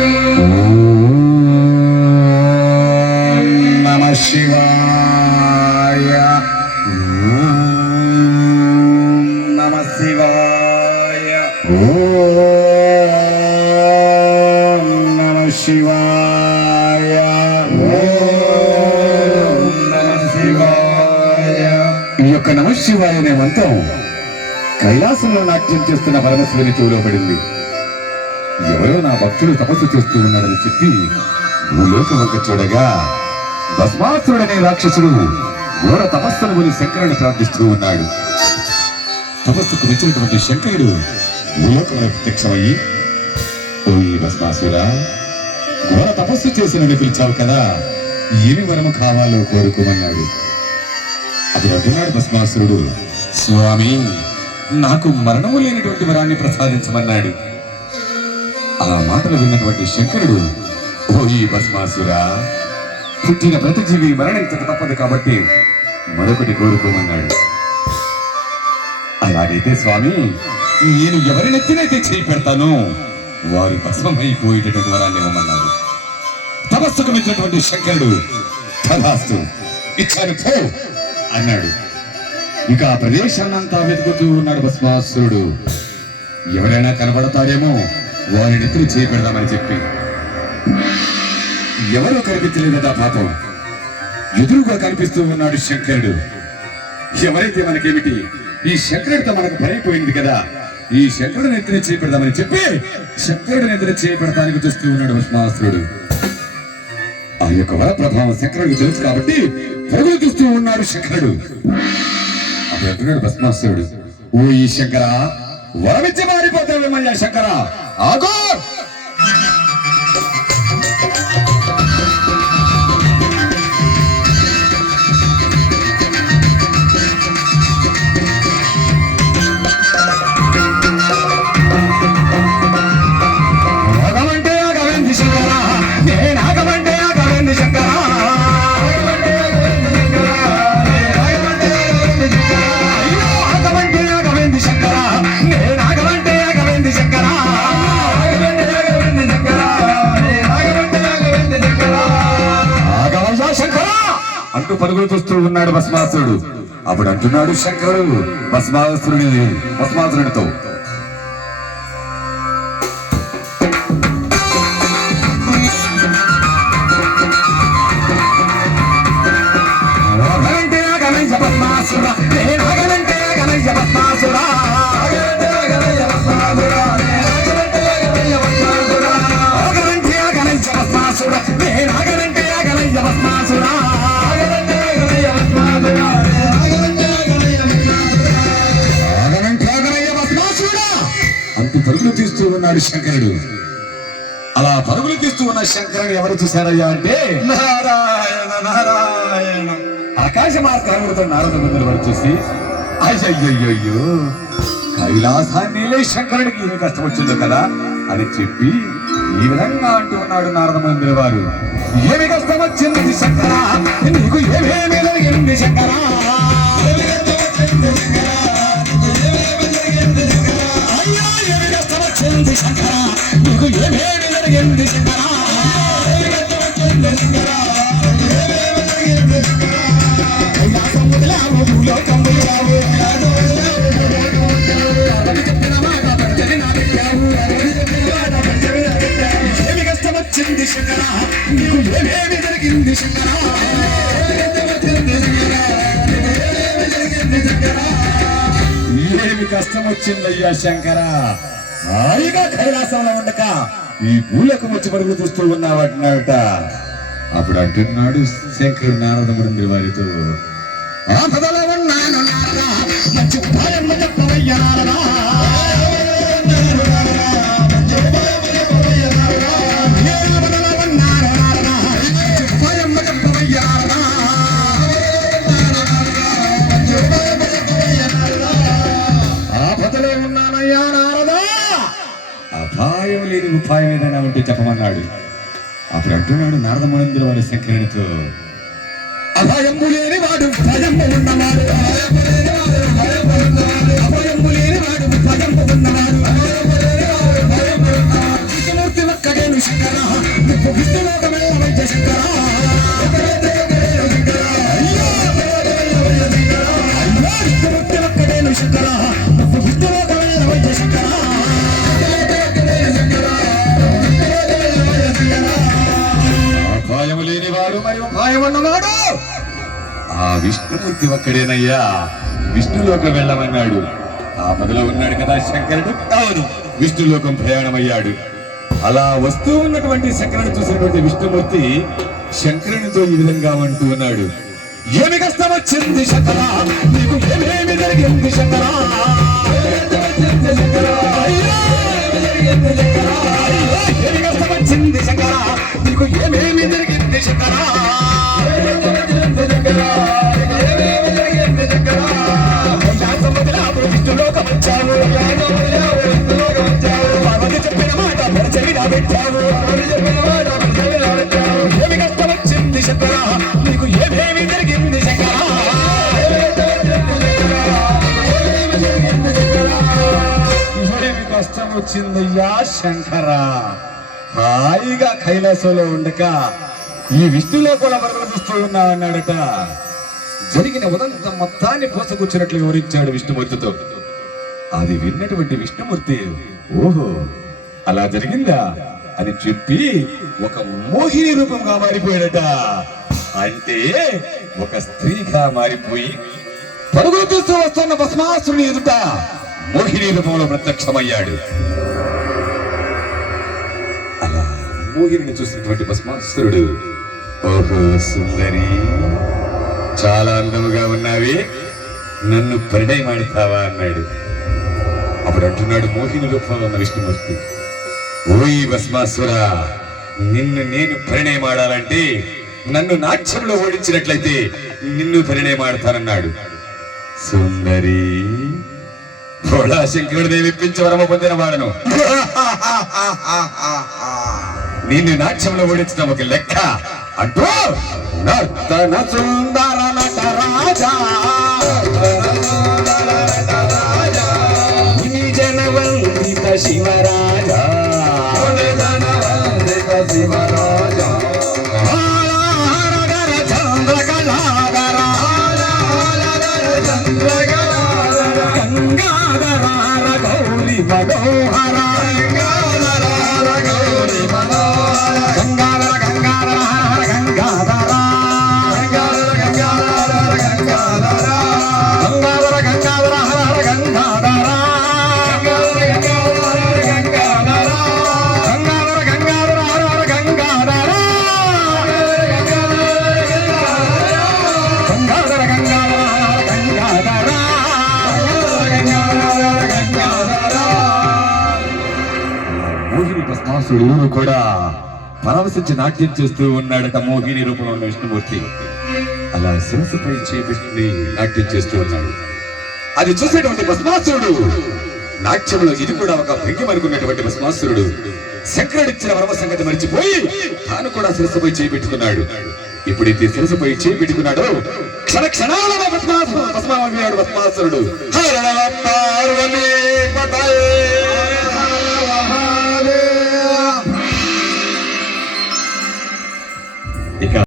ఓం నమ శివాయ. నమ శివాయ. నమ శివాయ. నమ శివాయ. ఈ యొక్క నమ శివాయ అనే మంత్రం కైలాసంలో నాట్యం చేస్తున్న పరమశివుని చెవిలో పడింది. ఎవరో నా భక్తులు తపస్సు చేస్తూ ఉన్నాడని చెప్పి భూలోక వంక చూడగా భస్మాసురుడనే రాక్షసుడు ఘోర తపస్సును గురి శంకరుని ప్రార్థిస్తూ ఉన్నాడు. తపస్సుకు మెచ్చినటువంటి శంకరుడు భూలోకంలో ప్రత్యక్షమయ్యి ఓ ఈ భస్మాసురా ఘోర తపస్సు చేసిన పిలిచావు కదా ఏమి వరము కావాలో కోరుకోమన్నాడు. అది అంటున్నాడు భస్మాసురుడు స్వామి నాకు మరణము లేనటువంటి వరాన్ని ప్రసాదించమన్నాడు. ఆ మాటలు విన్నటువంటి శంకరుడు ఓ ఈ భస్మాసురా పుట్టిన ప్రతి జీవి మరణించక తప్పదు కాబట్టి మరొకటి కోరుకోమన్నాడు. అలాగైతే స్వామి నేను ఎవరినెత్తినైతే చేయి పెడతానో వారు భస్మమైపోయేటటువంటి వరాన్ని ఇవ్వమన్నాడు. తపస్సుకు మించినటువంటి శంకరుడు తదాస్తు ఇచ్చాను పో అన్నాడు. ఇక ఆ ప్రదేశాన్నంతా వెతుకుతూ ఉన్నాడు భస్మాసురుడు. ఎవరైనా కనబడతారేమో వారిని ఎత్తులు చేపెడదామని చెప్పి. ఎవరూ కనిపించలేదట పాపం. ఎదురుగా కనిపిస్తూ ఉన్నాడు శంకరుడు. ఎవరైతే మనకేమిటి ఈ శంకరుడితో మనకు పరైపోయింది కదా ఈ శంకరుడు నిద్ర చేపెడదామని చెప్పి శంకరుడు నిద్ర చేపెడతానికి చూస్తూ ఉన్నాడు భస్మాసురుడు ఆ యొక్క వర ప్రభావం శంకరుడికి తెలుసు కాబట్టి పరుగులు తీస్తూ ఉన్నాడు శంకరుడు. అప్పుడు అంటున్నాడు భస్మాసురుడు ఓ ఈ శంకర వరమిచ్చి మారిపోతావేమయ్యా శంకరా. Agur! పరుగులు చూస్తూ ఉన్నాడు భస్మాసురుడు. అప్పుడు అంటున్నాడు శంకరు భస్మాసురుడి భస్మాసురుడితో ఉన్నాడు శంకరుడు. అలా పరుగులు తీస్తూ ఉన్న శంకరుని ఎవరు చూశారయ్యా అంటే నారాయణ నారాయణ. ఆకాశ మార్గాలతో నారద ముందులు వాడు చూసి అయ్యయ్యో కైలాసాన్ని శంకరుడికి ఏమి కష్టం వచ్చిందో కదా అని చెప్పి ఈ విధంగా అంటూ ఉన్నాడు నారద మందిర వారు. ఏమి కష్టం వచ్చింది శంకరా? నీకు ఏమేమి జరిగింది నీకు ఏమేమి జరిగింది ఏమి కష్టం వచ్చింది నీకు ఏమేమి జరిగింది ఏమి కష్టం వచ్చిందయ్యా శంకర? హాయిగా కైలాసంలో ఉండక ఈ పూలకు వచ్చి పరుగులు చూస్తూ ఉన్నావట అప్పుడు అంటున్నాడు శంకరుడు నారదముడి వారితో. ఆపదలో ఉన్నాను నారదా మంచి ఉపాయం చెప్పవయ్యా ఉన్నానయ్యా నారదా లేని ఉపాయం ఏదైనా ఉంటే చెప్పమన్నాడు. అప్పుడు అంటున్నాడు నారద నారదమునందుల వారి శంకరునితో అభయము లేని వాడు భయము ఉన్నవాడు అభయము లేని వాడు భయము విష్ణుమూర్తి ఒక్కడేనయ్యా విష్ణులోకం వెళ్ళమన్నాడు. ఆ మొదలో ఉన్నాడు కదా శంకరుడు? అవును విష్ణులోకం ప్రయాణమయ్యాడు. అలా వస్తూ ఉన్నటువంటి శంకరుడు చూసినటువంటి విష్ణుమూర్తి శంకరునితో ఈ విధంగా అంటూ ఉన్నాడు. ఏమి కష్టం వచ్చింది శంకర? నీకు ఏమేమి జరిగింది శంకర? ఏమి కష్టం వచ్చింది శంకర? నీకు ఏమేమి జరిగింది శంకరా? శంకర నీకు ఏమేమి జరిగింది ఏమి కష్టం వచ్చిందయ్యా శంకర. హాయిగా కైలాసంలో ఉండక ఈ విష్ణులో కూడా మరుగులు ఉన్నా అన్నాడట జరిగిన ఉదంతం మొత్తాన్ని పోసకూర్చున్నట్లు వివరించాడు విష్ణుమూర్తితో. అది విన్నటువంటి విష్ణుమూర్తి ఓహో అలా జరిగిందా? అని చెప్పి ఒక మోహిని రూపంగా మారిపోయాడట. అంటే ఒక స్త్రీగా మారిపోయి పరుగులు తీస్తూ వస్తున్న భస్మాసుని ఎదుట మోహిని రూపంలో ప్రత్యక్షమయ్యాడు. అలా మోహిని చూసినటువంటి భస్మాసురుడు ఓహో సుందరి చాలా అందముగా ఉన్నావి. నన్ను పరిణయమాడతావా? అన్నాడు. అప్పుడు అంటున్నాడు మోహిని రూపంలో ఉన్న విష్ణుమూర్తి ఓయి భస్మాసుర నిన్ను నేను పరిణయమాడాలంటే నన్ను నాట్యంలో ఓడించినట్లయితే నిన్ను పరిణయమాడతానన్నాడు సుందరి భోళా శంకరుడిని మెప్పించి వరమ పొందిన వాడను. నిన్ను నాట్యంలో ఓడించడం ఒక లెక్క. అంటూ నర్తన సుందర నటరాజా జనవందిత శివరాజా ఆలాహరగర చంద్రకళాధర. గంగాధరార మోహిని కూడా పరవశించి నాట్యం చేస్తూ ఉన్నాడట మోహిని రూపంలో ఉన్న విష్ణుమూర్తి. అలా శిరసుపై చేపెట్టి నాట్యం చేస్తూ ఉన్నాడు. అది చూసేటువంటి భస్మాసురుడు. నాట్యంలో ఇది కూడా ఒక భంగి అనుకున్నటువంటి భస్మాసురుడు. శంకరుడిచ్చిన వరమ సంగతి మరిచిపోయి తాను కూడా శిరస్సుపై చేపెట్టుకున్నాడు. ఎప్పుడైతే శిరసుపై చేపెట్టుకున్నాడో క్షణ క్షణాలలో భస్మాసురుడు. భస్మామయ్యాడు భస్మాసురుడు హర they kind